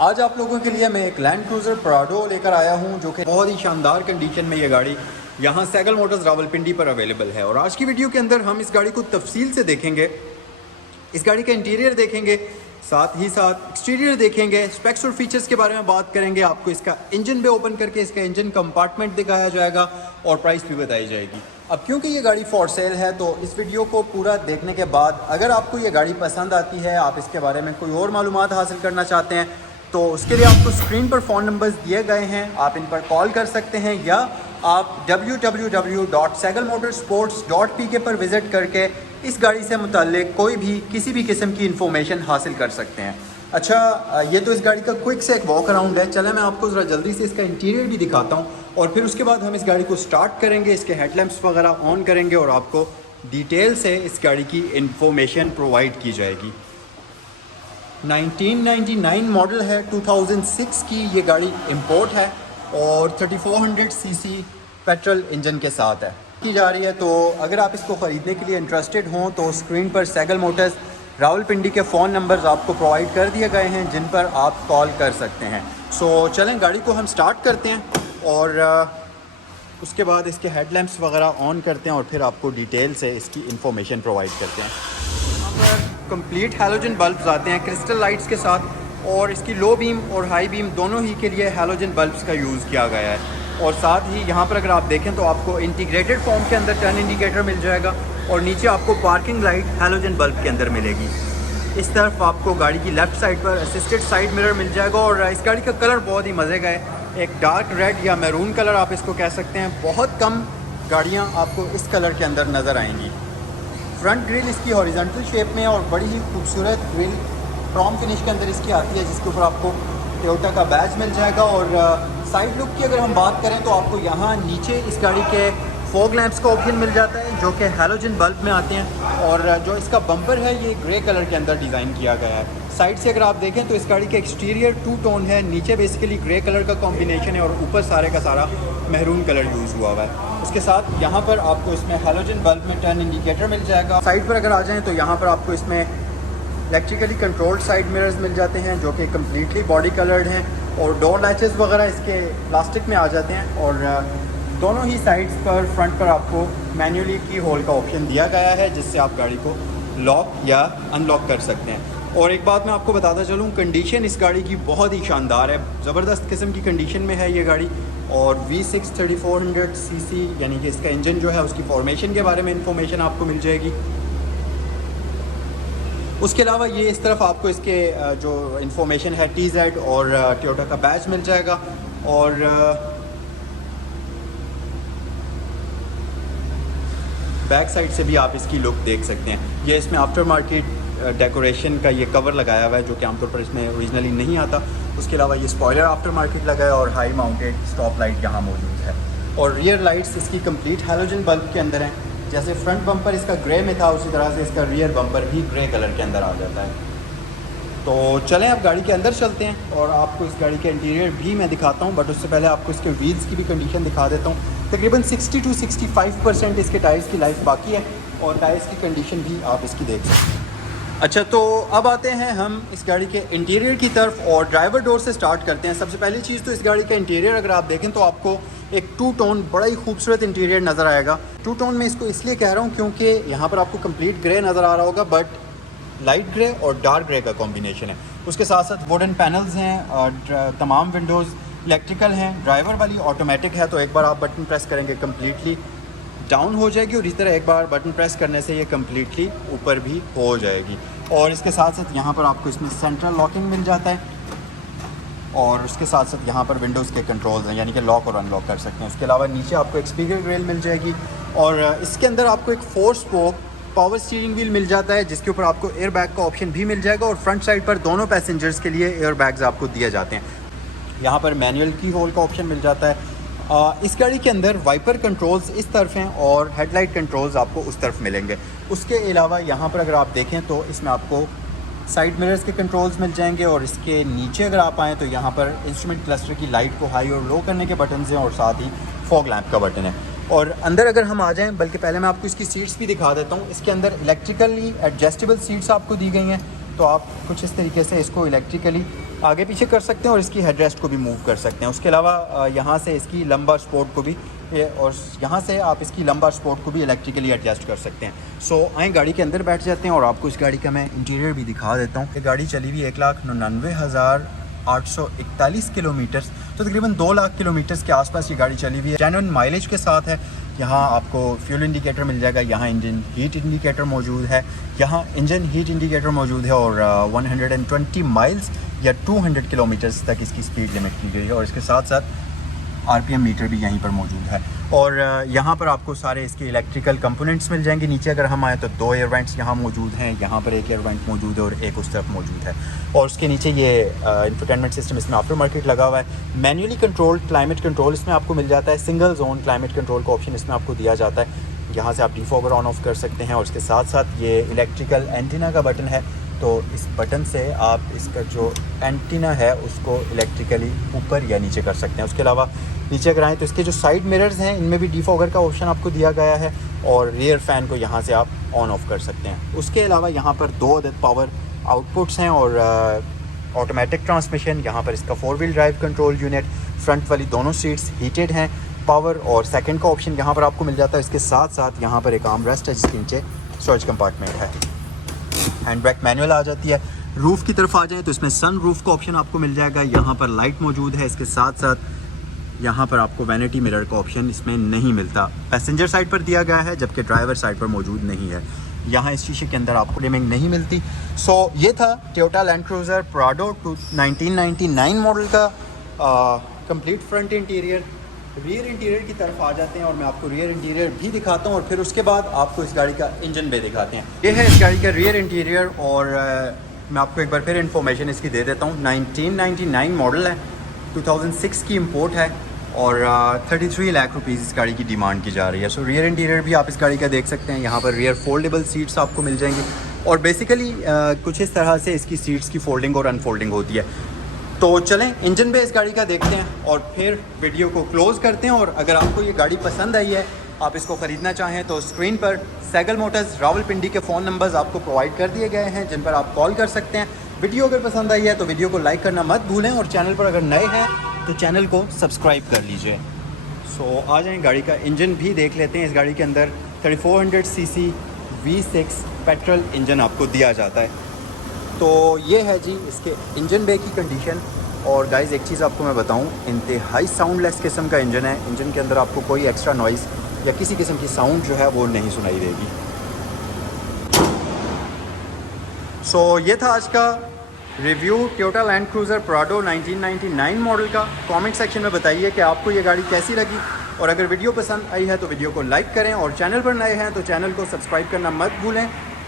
आज आप लोगों के लिए मैं एक लैंड क्रूज़र प्राडो लेकर आया हूं, जो कि बहुत ही शानदार कंडीशन में ये गाड़ी यहां सैगल मोटर्स रावलपिंडी पर अवेलेबल है। और आज की वीडियो के अंदर हम इस गाड़ी को तफसील से देखेंगे, इस गाड़ी का इंटीरियर देखेंगे, साथ ही साथ एक्सटीरियर देखेंगे, स्पेक्स और फीचर्स के बारे में बात करेंगे। आपको इसका इंजन भी ओपन करके इसका इंजन कंपार्टमेंट दिखाया जाएगा और प्राइस भी बताई जाएगी। अब क्योंकि ये गाड़ी फॉर सेल है, तो इस वीडियो को पूरा देखने के बाद अगर आपको ये गाड़ी पसंद आती है, आप इसके बारे में कोई और मालूमात हासिल करना चाहते हैं, तो उसके लिए आपको स्क्रीन पर फ़ोन नंबर्स दिए गए हैं, आप इन पर कॉल कर सकते हैं, या आप www.sagalmotorsports.pk पर विज़िट करके इस गाड़ी से मुताल्लिक कोई भी किसी भी किस्म की इन्फॉर्मेशन हासिल कर सकते हैं। अच्छा, ये तो इस गाड़ी का क्विक से एक वॉक अराउंड है। चले मैं आपको ज़रा जल्दी से इसका इंटीरियर भी दिखाता हूँ और फिर उसके बाद हम इस गाड़ी को स्टार्ट करेंगे, इसके हेडलैम्प्स वगैरह ऑन करेंगे और आपको डिटेल से इस गाड़ी की इंफॉर्मेशन प्रोवाइड की जाएगी। 1999 मॉडल है, 2006 की ये गाड़ी इंपोर्ट है और 3400 सीसी पेट्रोल इंजन के साथ है की जा रही है। तो अगर आप इसको ख़रीदने के लिए इंटरेस्टेड हों तो स्क्रीन पर सैगल मोटर्स रावलपिंडी के फ़ोन नंबर्स आपको प्रोवाइड कर दिए गए हैं, जिन पर आप कॉल कर सकते हैं। सो चलें गाड़ी को हम स्टार्ट करते हैं और उसके बाद इसके हेडलैम्प्स वगैरह ऑन करते हैं और फिर आपको डिटेल से इसकी इंफॉर्मेशन प्रोवाइड करते हैं। यहाँ पर कंप्लीट हैलोजन बल्ब्स आते हैं क्रिस्टल लाइट्स के साथ, और इसकी लो बीम और हाई बीम दोनों ही के लिए हैलोजन बल्ब्स का यूज़ किया गया है। और साथ ही यहाँ पर अगर आप देखें तो आपको इंटीग्रेटेड फॉर्म के अंदर टर्न इंडिकेटर मिल जाएगा और नीचे आपको पार्किंग लाइट हैलोजन बल्ब के अंदर मिलेगी। इस तरफ आपको गाड़ी की लेफ़्ट साइड पर असिस्टेड साइड मिरर मिल जाएगा और इस गाड़ी का कलर बहुत ही मज़े का है, एक डार्क रेड या मैरून कलर आप इसको कह सकते हैं। बहुत कम गाड़ियाँ आपको इस कलर के अंदर नज़र आएंगी। फ्रंट ग्रिल इसकी हॉरिजॉन्टल शेप में और बड़ी ही खूबसूरत ग्रिल क्रोम फिनिश के अंदर इसकी आती है, जिसके ऊपर आपको टोयोटा का बैज मिल जाएगा। और साइड लुक की अगर हम बात करें तो आपको यहाँ नीचे इस गाड़ी के फॉग लैंप्स का ऑप्शन मिल जाता है, जो कि हैलोजन बल्ब में आते हैं। और जो इसका बम्पर है ये ग्रे कलर के अंदर डिज़ाइन किया गया है। साइड से अगर आप देखें तो इस गाड़ी का एक्सटीरियर टू टोन है, नीचे बेसिकली ग्रे कलर का कॉम्बिनेशन है और ऊपर सारे का सारा मैरून कलर यूज़ हुआ हुआ है। उसके साथ यहाँ पर आपको इसमें हैलोजन बल्ब में टर्न इंडिकेटर मिल जाएगा। साइड पर अगर आ जाएँ तो यहाँ पर आपको इसमें इलेक्ट्रिकली कंट्रोल्ड साइड मिरर्स मिल जाते हैं, जो कि कम्प्लीटली बॉडी कलर्ड हैं, और डोर लैचेस वगैरह इसके प्लास्टिक में आ जाते हैं। और दोनों ही साइड्स पर फ्रंट पर आपको मैन्युअली की होल का ऑप्शन दिया गया है, जिससे आप गाड़ी को लॉक या अनलॉक कर सकते हैं। और एक बात मैं आपको बताता चलूँ, कंडीशन इस गाड़ी की बहुत ही शानदार है, ज़बरदस्त किस्म की कंडीशन में है ये गाड़ी। और V6 3400 सीसी यानी कि इसका इंजन जो है उसकी फॉर्मेशन के बारे में इंफॉर्मेशन आपको मिल जाएगी। उसके अलावा ये इस तरफ आपको इसके जो इंफॉर्मेशन है TZ और टोयोटा का बैज मिल जाएगा। और बैक साइड से भी आप इसकी लुक देख सकते हैं। ये इसमें आफ्टर मार्केट डेकोरेशन का ये कवर लगाया हुआ है, जो कि आमतौर पर इसमें ओरिजिनली नहीं आता। उसके अलावा ये स्पॉयलर आफ्टर मार्केट लगा है और हाई माउंटेड स्टॉप लाइट यहाँ मौजूद है। और रियर लाइट्स इसकी कंप्लीट हैलोजन बल्ब के अंदर हैं। जैसे फ्रंट बम्पर इसका ग्रे में था, उसी तरह से इसका रियर बम्पर भी ग्रे कलर के अंदर आ जाता है। तो चलें अब गाड़ी के अंदर चलते हैं और आपको इस गाड़ी के इंटीरियर भी मैं दिखाता हूँ, बट उससे पहले आपको इसके व्हील्स की भी कंडीशन दिखा देता हूँ। तकरीबन 60 to 65% इसके टायर्स की लाइफ बाकी है और टायर्स की कंडीशन भी आप इसकी देख सकते हैं। अच्छा, तो अब आते हैं हम इस गाड़ी के इंटीरियर की तरफ और ड्राइवर डोर से स्टार्ट करते हैं। सबसे पहली चीज़ तो इस गाड़ी का इंटीरियर अगर आप देखें तो आपको एक टू टोन बड़ा ही खूबसूरत इंटीरियर नज़र आएगा। टू टोन में इसको इसलिए कह रहा हूँ क्योंकि यहाँ पर आपको कंप्लीट ग्रे नज़र आ रहा होगा, बट लाइट ग्रे और डार्क ग्रे का कॉम्बिनेशन है। उसके साथ साथ वुडन पैनल्स हैं और तमाम विंडोज़ इलेक्ट्रिकल हैं। ड्राइवर वाली ऑटोमेटिक है, तो एक बार आप बटन प्रेस करेंगे कम्प्लीटली डाउन हो जाएगी और इस तरह एक बार बटन प्रेस करने से ये कम्प्लीटली ऊपर भी हो जाएगी। और इसके साथ साथ यहाँ पर आपको इसमें सेंट्रल लॉकिंग मिल जाता है और उसके साथ साथ यहाँ पर विंडोज़ के कंट्रोल्स हैं, यानी कि लॉक और अनलॉक कर सकते हैं। उसके अलावा नीचे आपको एक स्पीकर ग्रिल मिल जाएगी और इसके अंदर आपको एक 4 स्पोक पावर स्टीयरिंग व्हील मिल जाता है, जिसके ऊपर आपको एयर बैग का ऑप्शन भी मिल जाएगा। और फ्रंट साइड पर दोनों पैसेंजर्स के लिए एयर बैग्स आपको दिए जाते हैं। यहाँ पर मैनुअल की होल का ऑप्शन मिल जाता है। इस गाड़ी के अंदर वाइपर कंट्रोल्स इस तरफ हैं और हेडलाइट कंट्रोल्स आपको उस तरफ मिलेंगे। उसके अलावा यहाँ पर अगर आप देखें तो इसमें आपको साइड मिरर्स के कंट्रोल्स मिल जाएंगे और इसके नीचे अगर आप आएँ तो यहाँ पर इंस्ट्रूमेंट क्लस्टर की लाइट को हाई और लो करने के बटन हैं और साथ ही फॉग लैंप का बटन है। और अंदर अगर हम आ जाएं, बल्कि पहले मैं आपको इसकी सीट्स भी दिखा देता हूँ। इसके अंदर इलेक्ट्रिकली एडजस्टेबल सीट्स आपको दी गई हैं, तो आप कुछ इस तरीके से इसको इलेक्ट्रिकली आगे पीछे कर सकते हैं और इसकी हेडरेस्ट को भी मूव कर सकते हैं। उसके अलावा यहाँ से इसकी लंबा स्पोर्ट को भी और यहाँ से आप इसकी लंबा स्पोर्ट को भी इलेक्ट्रिकली एडजस्ट कर सकते हैं। सो आए गाड़ी के अंदर बैठ जाते हैं और आपको इस गाड़ी का मैं इंटीरियर भी दिखा देता हूँ। ये गाड़ी चली हुई 1,99,841 किलोमीटर्स, तो तकरीबन 2 लाख किलोमीटर्स के आसपास ये गाड़ी चली हुई है। जेन्युइन माइलेज के साथ है। यहाँ आपको फ्यूल इंडिकेटर मिल जाएगा, यहाँ इंजन हीट इंडिकेटर मौजूद है, यहाँ इंजन हीट इंडिकेटर मौजूद है और 120 माइल्स या 200 किलोमीटर्स तक इसकी स्पीड लिमिट की गई है और इसके साथ साथ आरपीएम मीटर भी यहीं पर मौजूद है। और यहाँ पर आपको सारे इसके इलेक्ट्रिकल कंपोनेंट्स मिल जाएंगे। नीचे अगर हम आए तो 2 एयर वेंट्स यहाँ मौजूद हैं, यहाँ पर एक एयर वेंट मौजूद है और एक उस तरफ मौजूद है। और उसके नीचे ये इंफोटेनमेंट सिस्टम इसमें आफ्टर मार्केट लगा हुआ है। मैन्युअली कंट्रोल क्लाइमेट कंट्रोल इसमें आपको मिल जाता है। सिंगल जोन क्लाइमेट कंट्रोल का ऑप्शन इसमें आपको दिया जाता है। यहाँ से आप डिफॉगर ऑन ऑफ कर सकते हैं और उसके साथ साथ ये इलेक्ट्रिकल एंटीना का बटन है, तो इस बटन से आप इसका जो एंटीना है उसको इलेक्ट्रिकली ऊपर या नीचे कर सकते हैं। उसके अलावा नीचे अगर आएँ तो इसके जो साइड मिरर्स हैं इनमें भी डिफॉगर का ऑप्शन आपको दिया गया है और रियर फ़ैन को यहाँ से आप ऑन ऑफ कर सकते हैं। उसके अलावा यहाँ पर 2 अदद पावर आउटपुट्स हैं और ऑटोमेटिक ट्रांसमिशन। यहाँ पर इसका 4 wheel drive control unit, front वाली दोनों सीट्स हीटेड हैं। पावर और सेकंड का ऑप्शन यहाँ पर आपको मिल जाता है। इसके साथ साथ यहाँ पर एक आर्म रेस्ट है जिसके नीचे स्टोरेज कंपार्टमेंट है। हैंड ब्रेक मैनुअल आ जाती है। रूफ़ की तरफ आ जाए तो इसमें सन रूफ़ का ऑप्शन आपको मिल जाएगा। यहाँ पर लाइट मौजूद है। इसके साथ साथ यहाँ पर आपको वैनिटी मिरर का ऑप्शन इसमें नहीं मिलता। पैसेंजर साइड पर दिया गया है जबकि ड्राइवर साइड पर मौजूद नहीं है। यहाँ इस शीशे के अंदर आपको डिमिंग नहीं मिलती। सो ये था Toyota Land Cruiser Prado 1999 model का complete front interior. Rear interior की तरफ आ जाते हैं और मैं आपको रियर इंटीरियर भी दिखाता हूँ और फिर उसके बाद आपको इस गाड़ी का इंजन भी दिखाते हैं। ये है इस गाड़ी का रियर इंटीरियर और मैं आपको एक बार फिर इंफॉर्मेशन इसकी दे देता हूँ। 1999 मॉडल है, 2006 की इंपोर्ट है और 33 लाख रुपीज़ इस गाड़ी की डिमांड की जा रही है। सो रियर इंटीरियर भी आप इस गाड़ी का देख सकते हैं। यहाँ पर रियर फोल्डेबल सीट्स आपको मिल जाएंगी और बेसिकली कुछ इस तरह से इसकी सीट्स की फोल्डिंग और अनफोल्डिंग होती है। तो चलें इंजन पे इस गाड़ी का देखते हैं और फिर वीडियो को क्लोज़ करते हैं। और अगर आपको ये गाड़ी पसंद आई है, आप इसको ख़रीदना चाहें तो स्क्रीन पर सैगल मोटर्स रावलपिंडी के फ़ोन नंबर्स आपको प्रोवाइड कर दिए गए हैं जिन पर आप कॉल कर सकते हैं। वीडियो अगर पसंद आई है तो वीडियो को लाइक करना मत भूलें और चैनल पर अगर नए हैं तो चैनल को सब्सक्राइब कर लीजिए। सो आ जाएँ गाड़ी का इंजन भी देख लेते हैं। इस गाड़ी के अंदर 3400 सीसी V6 पेट्रोल इंजन आपको दिया जाता है। तो ये है जी इसके इंजन बे की कंडीशन। और गाइस एक चीज़ आपको मैं बताऊं, इंतहाई साउंडलेस किस्म का इंजन है। इंजन के अंदर आपको कोई एक्स्ट्रा नॉइज़ या किसी किस्म की साउंड जो है वो नहीं सुनाई देगी। सो ये था आज का review Toyota Land Cruiser Prado 1999 model का। कमेंट सेक्शन में बताइए कि आपको ये गाड़ी कैसी लगी और अगर वीडियो पसंद आई है तो वीडियो को लाइक करें और चैनल पर नए हैं तो चैनल को सब्सक्राइब करना मत भूलें।